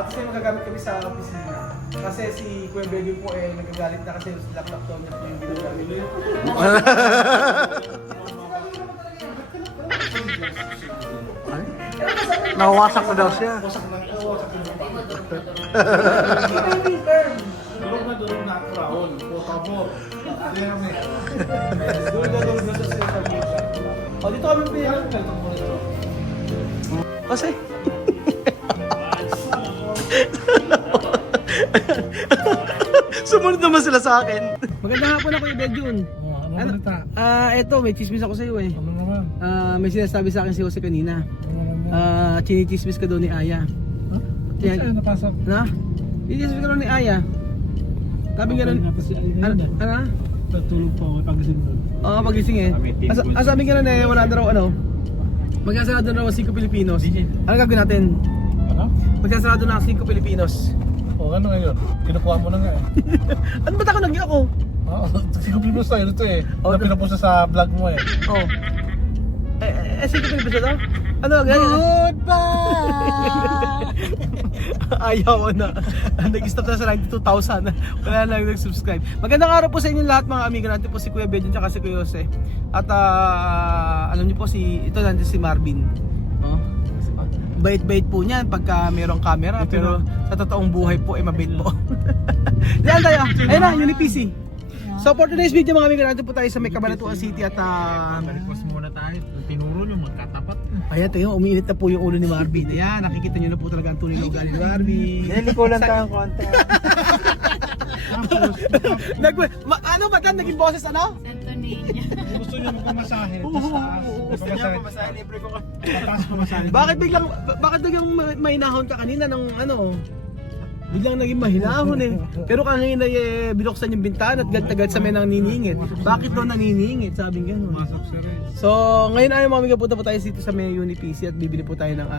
At kasi magagamit kami sa opisina. Kasi si Kuya Belgium po nagagalit na kasi laptop niya po yung ginagamit niya. Nawasak na daw siya. Wasak na ito, wasak na ito. Durog na Raul, po favor. Durog na sa social media. O dito kami pinag Kasi. Sumunod naman sila sa akin. Magandang hapon ako, Kuya Belgium. Ano? Eto, may chismis ako sa iyo eh. Ano naman? May sinasabi sa akin si Jose kanina. Ano naman? Chinichismis ka daw ni Aya. Yan. Saan napasok? Na? Chinichismis ka daw ni Aya. Sabi nga nun, Tapos si Alina ano? yun Ano? Natulog po ako pagising doon. Oo, pagising eh. Sabi nga nun wala na raw ano. Magkasarado na raw ang 5 Pilipinos. Ano gagawin natin? Ano? Magkasarado na ang 5 Pilipinos. O ano ngayon? Kinukuha mo na nga eh. Ano ba ako nagyan ako? Oo, sigupin tayo dito eh. Oh, Ano pinapost sa vlog mo eh. Oo. 5 Pilipinos na to? Ano? Goodbye! Ayaw na. Nag-stop na sa 92,000. Wala na nag-subscribe. Magandang araw po sa inyo lahat mga amigo natin po si Kuya Belgium at si Kuya Jose. At alam niyo po ito nandiyan si Marvin. Oh. Bait-bait po niyan pagka mayroong camera pero sa totoong buhay po mabait po. Diyan tayo. Ayun na, Uni-PC. So for today's video mga amigo natin po tayo sa may Cabanatuan City at Request muna tayo. Tinuro nyo, magkatapat. ayan tayo, umiinit na po yung ulo ni Marvin. Ayan, nakikita nyo na po talaga ang tunay na ugali ni Marvin. Niliko lang tayong konti. Ano ba kan naging boses ano? Gusto nyo magpamasahe. Gusto niya Pamasahe libre ko ka. Pataas pamasahe. Bakit biglang mahinahon ka kanina ng ano? Biglang naging mahinahon eh. Pero kanina binuksan yung bintana at gad-tagad sa may naniningit. Bakit daw naniningit? Sabi nga no. So, ngayon ay mga amiga, punta po tayo dito sa may Uni-PC at bibili po tayo ng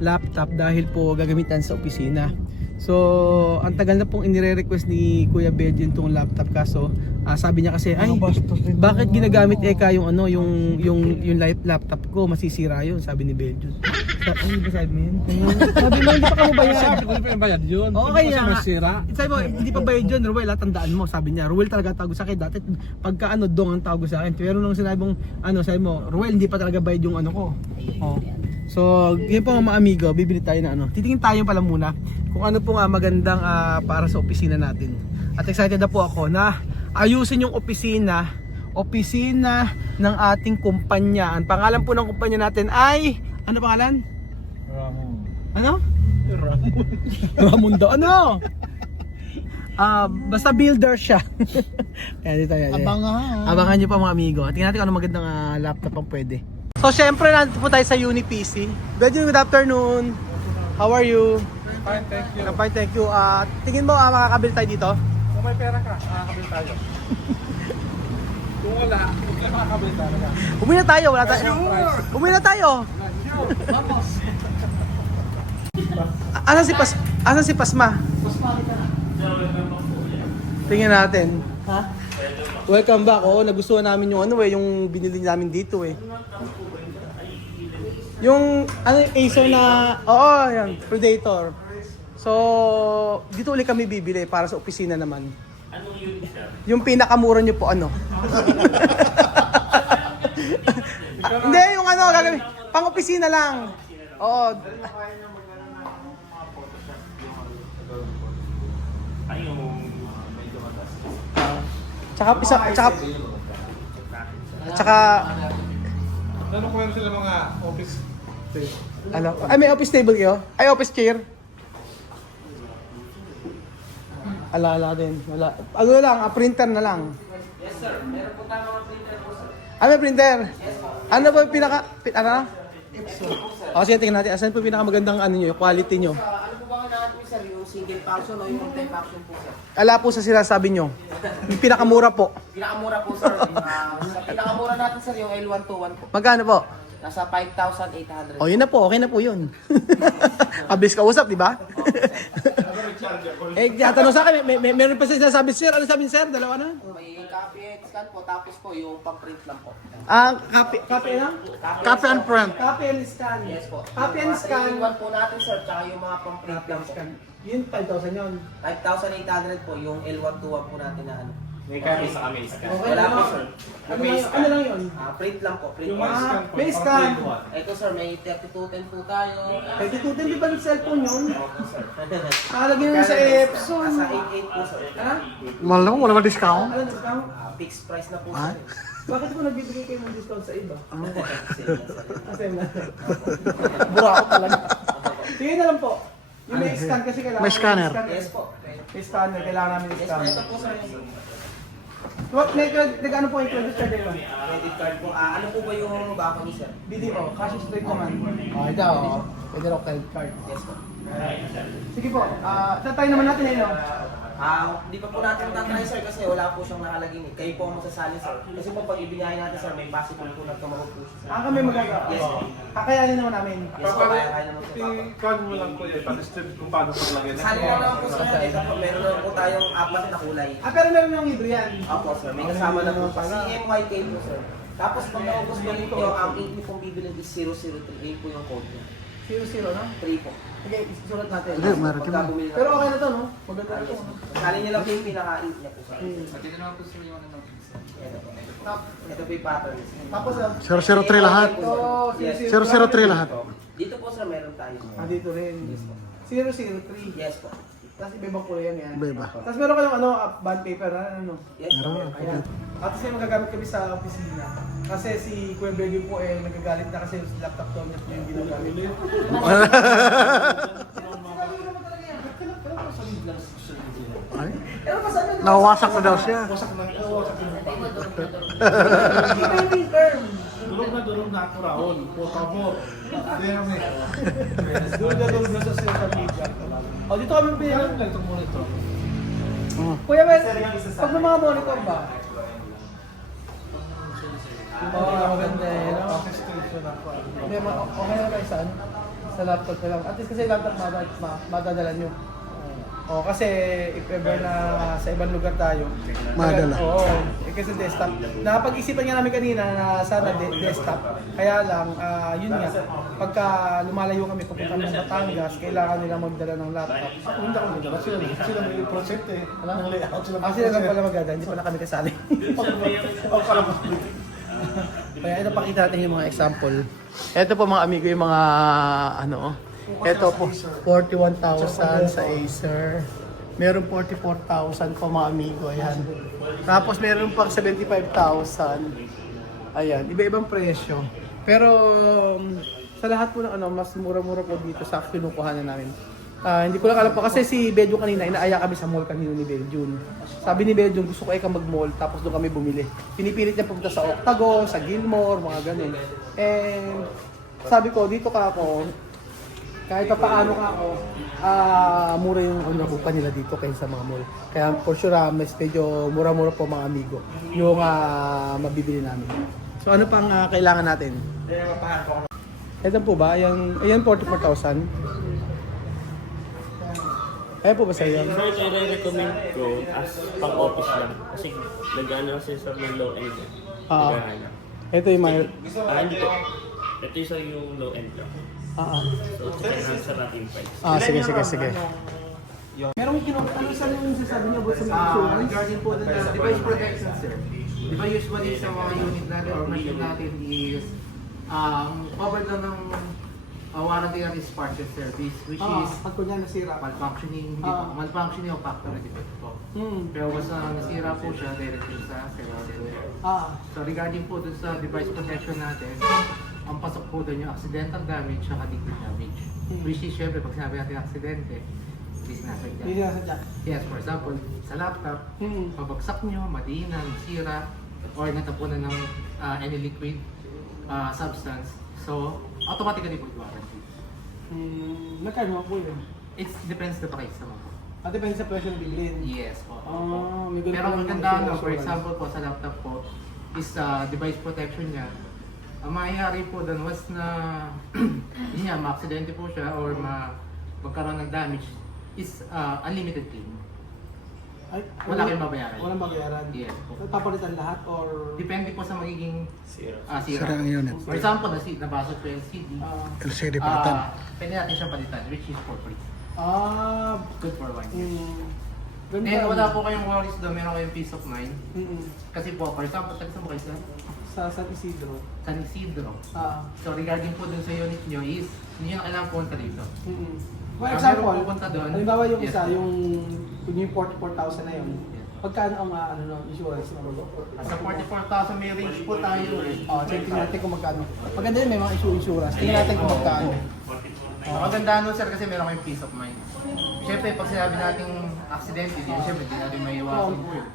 laptop dahil po gagamitan sa opisina. So, ang tagal na pong inire-request ni Kuya Belgium tong laptop kaso sabi niya kasi ay bakit ginagamit yung laptop ko, masisira yun, sabi ni Belgium. Ay, ba sabi mo yun? Sabi mo, hindi pa ka mo bayad. Sabi ko, hindi pa bayad yun. Okay Kasi nga. masira. Sabi mo, hindi pa bayad yun, Ruel, tandaan mo, sabi niya. Ruel talaga tawag sa akin. Dati pagka dong ang tawag sa akin. Pero nung sinabi mong, sabi mo, Ruel, hindi pa talaga bayad yung ko. Oh. So, yun po mga amigo, bibili tayo na titingin tayo pala muna kung ano po nga magandang para sa opisina natin. At excited na po ako na ayusin yung opisina ng ating kumpanya. Ang pangalan po ng kumpanya natin ay, ano pangalan? Ramon. Ano? Ramon. Ramon daw. Ano? Basta builder siya. Kaya dito tayo. Abangan nyo pa mga amigo. Tingnan natin kung ano magandang laptop ang pwede. So syempre nandito po tayo sa Uni-PC. Good afternoon. How are you? Fine, thank you. I'm fine, thank you. Tingin mo makakabili tayo dito? Kung may pera ka, makakabili tayo. Kung wala, huwag kayo makakabili talaga. Umuwi na tayo, wala tayo. Umuwi na tayo. Vamos! Asan si Pasma? Tingnan natin. Ha? Welcome back. Oo, nagustuhan namin yung yung binili namin dito eh. Yung Acer na, yan, Predator. So, dito ulit kami bibili para sa opisina naman. Anong unit siya? Yung pinakamura nyo po Hindi, yung gagawin. Pang-opisina lang. Oo. Tsaka Ano kung meron sila mga office space? may office table kayo? Ay, office chair. Ala din. Wala. Printer na lang. Yes sir, meron po tayo mga printer po sir. May printer? Yes po. Ano ba yung sige, tingnan natin. Asan po yung pinakamagandang yung quality nyo? Ano po bang hinahanap po sir? Yung single function o yung multi-function po sir? Ala po sa sinasabi nyo. Yung pinakamura po. Pinakamura po sir. Sa pinakamura natin sir yung L121 po. Magkano po? Nasa 5,800. Yun na po. Okay na po yun. Mabilis ka usap, di ba? Tatanong sa akin, meron pa siya sinasabi, sir. Ano sabi ni sir? Dalawa na? May copy X, scan po, tapos po yung pang-print lang po. Copy lang? Copy and print. Copy and scan. Yes po. Copy and scan. Yung 3-in-1 po natin sir, tsaka yung mga pang-print Copy lang and po. scan. Yun, 5,000 yun. 5,800 po yung L121 po natin na ano. May kami sa kami scan. Okay Wala lang. po sir. Ano lang yun? Print lang po, print Yung lang. may scan po. may scan. Ito sir, may 3210 po tayo. Pwede tutin, di ba yung cellphone yun? Opo sir. Nakalagay mo sa Epson. Nasa 88 po sir. Ha? Mahal naman, wala ba discount? Ano discount? Fixed price na po Ah? sir. Bakit mo nagbibigay kayo ng discount sa iba? Kasi na. Bura ako talaga. Sige na lang po. Yung may scan kasi kailangan. May scanner. Yes po. May scanner, kailangan namin Yes po, scan. ito po sir. What, nag-ano po yung credit card nila? Credit card po. Ano po ba yung bako ni sir? BDO, cash straight naman. Ito, pwede raw credit card. Yes po. Sige po, tatry naman natin eh, no? Hindi pa po natin matatry sir kasi wala po siyang nakalagay. Kayo po ang masasali sir. Kasi po pag ibigay natin sir, may possible po nagkamahog po siya. Kami magagawa. Yes po. Kakayanin naman namin. Yes po, kaya naman po. I-can mo lang po yun. Pa-distribute kung paano ko lagay na. Sali na lang po sir. Ito po, meron na po tayong apat na kulay. Pero meron yung libre yan. Opo sir, may kasama na po siya. CMYK po sir. Tapos pag naubos po nito, ang ink niyo pong bibilin is 003. Yun po yung code niya. 0-0, no? 3 po. Sige, isulat natin. Hindi, meron Pagka ka. bumili na Pero po. okay na to, no? Maganda na to. Sali niyo lang po yung pinaka-ink niya po sir. Pwede naman po sir yung ano ng Ito po. Ito po yung pattern. Tapos, 003 lahat. ito, Yes. 003 lahat. Dito po sir, meron tayo. dito rin. 003. Yes po. Tapos iba-ibang kulay yan. Iba-iba. Tapos meron kayong bond paper, ano? Yes po. Meron. Ayan. At kasi magagamit kami sa opisina. Kasi si Kuya Bergyo po nagagalit na kasi yung laptop daw niya po yung ginagamit. Ay, nawawasak na daw siya. Durog na ako raon. Por favor. Déjame. Doon na sa social media. O, dito kami pinag... Lang itong monitor. Kuya Mel, pag may mga monitor ba? Oo, maganda eh, no? Station ako. Hindi, okay na kayo saan? Sa laptop na lang. At least kasi laptop madadala nyo. Oo, kasi if ever na sa ibang lugar tayo. Madala. Oo, kasi desktop. Napag-isipan nga namin kanina na sana desktop. Kaya lang, yun nga, pagka lumalayo kami papunta ng Batangas, kailangan nila magdala ng laptop. Ako hindi ako nagdala. Sila may project eh. Ang layout sila. Sila lang pala magdala, hindi pala kami kasali. Ako pala po. Kaya ito pakita natin yung mga example. Ito po mga amigo yung mga ito po 41,000 sa Acer. Meron 44,000 po mga amigo, ayan. Tapos meron pang 75,000. Ayan, iba-ibang presyo. Pero sa lahat po ng mas mura-mura po dito sa kinukuhanan namin. Hindi ko lang alam po kasi si Bedjun kanina, inaaya kami sa mall kanina ni Bedjun. Sabi ni Bedjun, gusto ko ikaw mag-mall, tapos doon kami bumili. Pinipilit niya pumunta sa Octagon, sa Gilmore, mga ganun. And sabi ko, dito ka ako, kahit pa paano ka ako, mura yung nakupa nila dito kaysa sa mga mall. Kaya for sure, mas medyo mura-mura po mga amigo yung mabibili namin. So ano pang kailangan natin? Ito po ba? Ayan 44,000. Ayan po ba sa iyo? So, ito i-recommend ko as pang-office lang. Kasi nag-ano kasi sa may low end. Naghahanap. Ito yung mga... Hindi po. Ito yung low end lang. So, kailangan sa rating price. Sige. Merong ano saan yung sasabi niyo about sa mga insurance? Regarding po na device protection sir. Di ba usually sa mga unit natin or machine natin is covered lang ng warranty natin is partial service which is Pag kunya nasira. malfunctioning, hindi po. Malfunctioning o factory defect po. Pero basta nasira po siya, direct yun sa service. So regarding po dun sa device protection natin, ang pasok po dun yung accidental damage at liquid damage. Which is syempre pag sinabi natin aksidente, is nasa dyan. Hindi na sadya. Yes, for example, sa laptop, pabagsak nyo, madina, nasira, or natapunan ng any liquid substance, so automatically po yung warranty. Nagkano po yun? It depends sa price naman po. Depende sa presyo ng bilhin. Yes po. May ganun Pero palang ang ganda, insurance. for example po sa laptop po, is device protection niya. Ang mangyayari po doon was na yun nga, ma-aksidente po siya or magkaroon ng damage is unlimited claim. Ay, Wala kayong babayaran. Walang babayaran. Yes po. Papalitan lahat or... Depende po sa magiging Zero. sira. Sira ang unit. For example, nabasag po yung CD. LCD palitan. Pwede natin siyang palitan, which is for free. Good for 1 year. Ganda. Then wala po kayong worries doon, meron kayong peace of mind. Mm-mm. Kasi po, for example, taga mo kayo Sa San Isidro. San Isidro. Ah. So regarding po dun sa unit nyo is, hindi nyo na kailangan pumunta dito. Mm-mm. For Ah, example, meron pupunta doon. halimbawa yung Yes. isa, yung 44,000 na yun. Yes. Pagkano ang insurance na Sa 44,000 may range po tayo eh. Tingnan natin kung magkano. Maganda yun, may mga insurance. Tingnan natin kung magkano. Ang maganda nun sir kasi meron kayong peace of mind. Siyempre, pag sinabi nating aksidente, di siyempre, di natin maiiwasan po yun.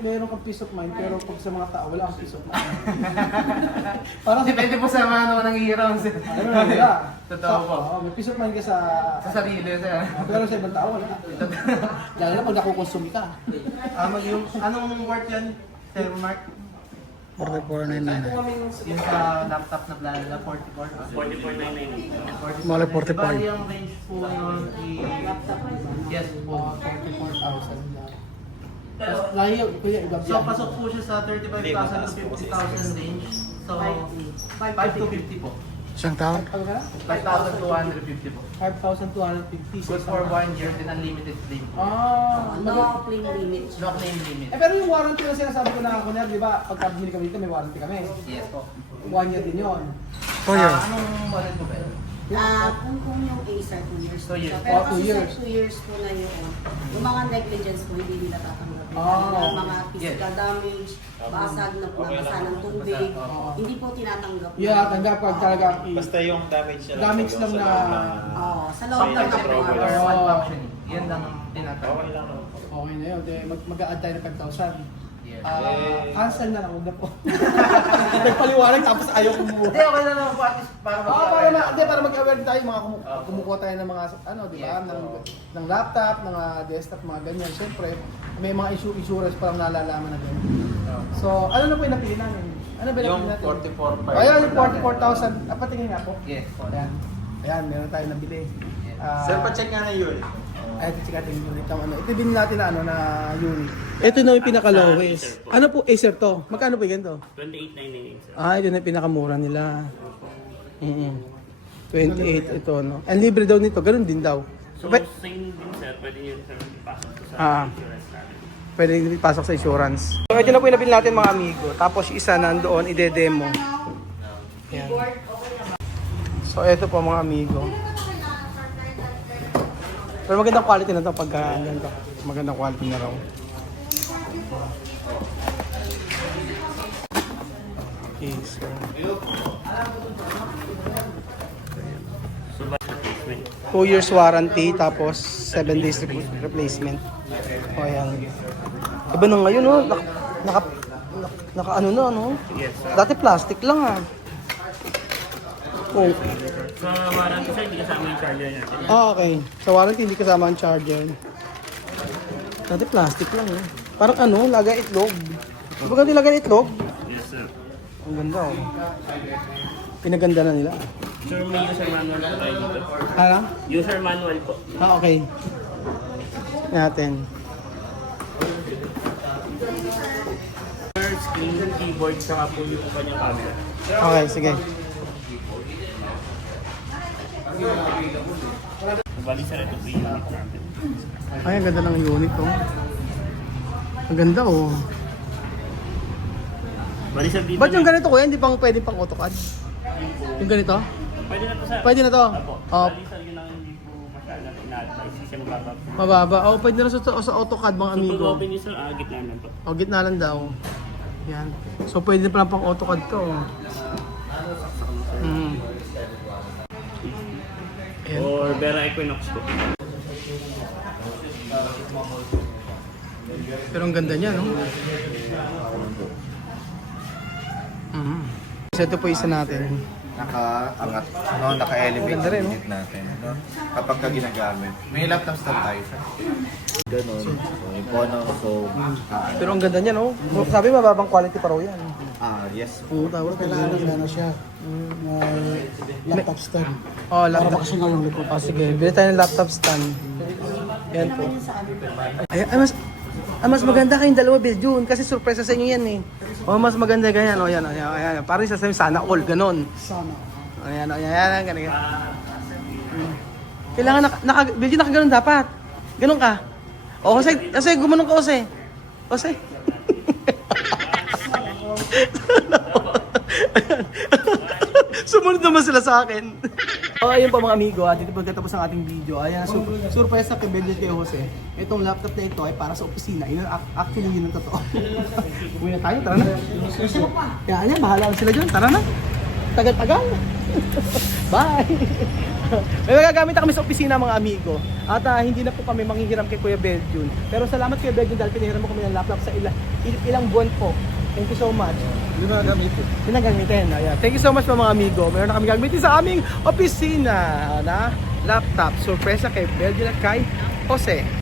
Meron kang peace of mind, pero pag sa mga tao, wala kang peace of mind. Parang Depende po sa mga naman nanghihirap sir. ano na nila. Totoo po. May peace of mind ka sa... Sa sarili sir. Pero sa ibang tao, wala. Lalo na pag nakukonsume ka. Anong worth yan, Sir Mark? 44,999. Yung sa laptop na plan na 44. 44,999. Mali 45. Bali ang range po yun yes po. 44,000 na. Layo, kuya, iba So pasok po siya sa 35,000 to 50,000 range. So 5 to 50 po. Isang taon? 5,250 po. 5,250. Good for 1 year din unlimited claim. No claim limit. No claim limit. Pero yung warranty na sinasabi ko na kunyari, di ba, pagka bumili kami dito, may warranty kami. Yes po. 1 year din yun. Oh, yeah. Anong model po ba? Kung yung Acer 2 years. 2 years. Pero 2 kasi years. sa 2 years po na yun, yung mga negligence po, hindi nila tatanggapin. Yung mga physical damage, basag na nabasa ng tubig, hindi po tinatanggap. Yeah, tanggap pag talaga. Basta yung damage na Damage lang na... Oo, sa loob lang Sometimes ng or hours. malfunctioning. Yan lang ang tinatawag. Okay lang naman. Okay na yun. Mag-a-add tayo ng 5,000. Yes. Cancel na lang, huwag na po. Nagpaliwanag tapos ayaw kumuha. Hindi, okay na naman po at least para Para mag-aware tayo, mga kumukuha tayo ng mga, ano, di ba, ng laptop, ng desktop, mga ganyan. Siyempre, may mga insurance pa lang nalalaman na ganyan. So, ano na po yung napili namin? Ano ba Yung napili natin? 44,500. Ayan, yung 44,000. Patingin nga po. Yes. Ayan. Ayan, meron tayo nabili. Sir, pa-check nga na yun. Ay, ito check natin yung unit. Ito din natin na, na unit. Ito na yung pinaka-lowest. Ano po, Acer to? Magkano po yung ganito? 28,999 sir. Ito na yung pinakamura nila. 28 ito, no? Ang libre daw nito, ganun din daw. So same din sir, pwede yun sir ipasok ko sa insurance natin. Pwede ipasok sa insurance. So, ito na po yung nabili natin mga amigo. Tapos isa nandoon, ide-demo. Yan. So, ito po mga amigo. Pero magandang quality na ito pagka ganito. Magandang quality na raw. Okay, so... So budget replacement. 2 years warranty, tapos 7 days replacement. O ayan. Iba na ngayon, no? Naka ano na, no? Yes sir. Dati plastic lang, ah. Oh. Sa warranty sir, hindi kasama yung charger natin. Okay. Sa warranty, hindi kasama ang charger. Dati plastic lang, eh. Parang ano, lagay itlog. Di ba ganito lagay itlog? Yes sir. Ang ganda, oh. Pinaganda na nila. Sir, may user manual po tayo dito. Ano? User manual po. Okay. Natin. Sir, screen, keyboard, saka po yung kanyang camera. Okay, sige. Bali sir, ito po yung unit natin. Ay, ang ganda ng unit, oh. Ang ganda, oh. Bali sir, dito Ba't yung ganito, kuya? Hindi pang pwede pang AutoCAD? Yung ganito? Pwede na to sir. Pwede na to? Apo. Oh, Bali sir, yun ang hindi po masyadong ina-advise kasi mababa po. mababa. Oh, pwede na sa AutoCAD, mga So amigo. pag-open nyo sir, gitna lang po. O, gitna lang daw. Yan. So, pwede na pala pang AutoCAD to. Ayan. Or Vera Equinox po. Pero ang ganda niya, no? So, ito po isa natin. Naka-angat, naka-elevate Maganda rin, no? unit natin. No? Kapag ka ginagamit. May laptop stand tayo sir. Ganon. So, yung pono, so, Pero ang ganda niya, no? Sabi, mababang quality pa raw yan. yes. Oo, tawag. Kailangan na ano siya. Laptop stand. Oh, laptop. Kasi nga yung likod. Oh, sige. Bili tayo ng laptop stand. Yan po. Ay, mas mas maganda kayong dalawa, Beljun, kasi surpresa sa inyo yan eh. Mas maganda ganyan, yan, ayan. Parang sasabihin, sana all, ganon. Sana. Ayan, ganyan. Kailangan, Beljun, nakaganon dapat. Ganon ka. O, Jose, gumanon ka, Jose. Jose. Sumunod naman sila sa akin. Ayun pa mga amigo, dito pagkatapos ng ating video. Ayan, surprise na kay Benji kay Jose. Itong laptop na ito ay para sa opisina. Actually, yun ang totoo. Uwi na tayo, tara na. Kaya ayan, bahala sila dyan. Tara na. Tagal-tagal. Bye! May magagamit na kami sa opisina mga amigo. At hindi na po kami manghihiram kay Kuya Beljun. Pero salamat Kuya Beljun dahil pinahiram mo kami ng laptop sa ilang buwan po. Thank you so much. Pinagamitin. Ayan. Thank you so much mga amigo. Meron na kami gagamitin sa aming opisina na laptop. Surpresa kay Beljun at kay Jose.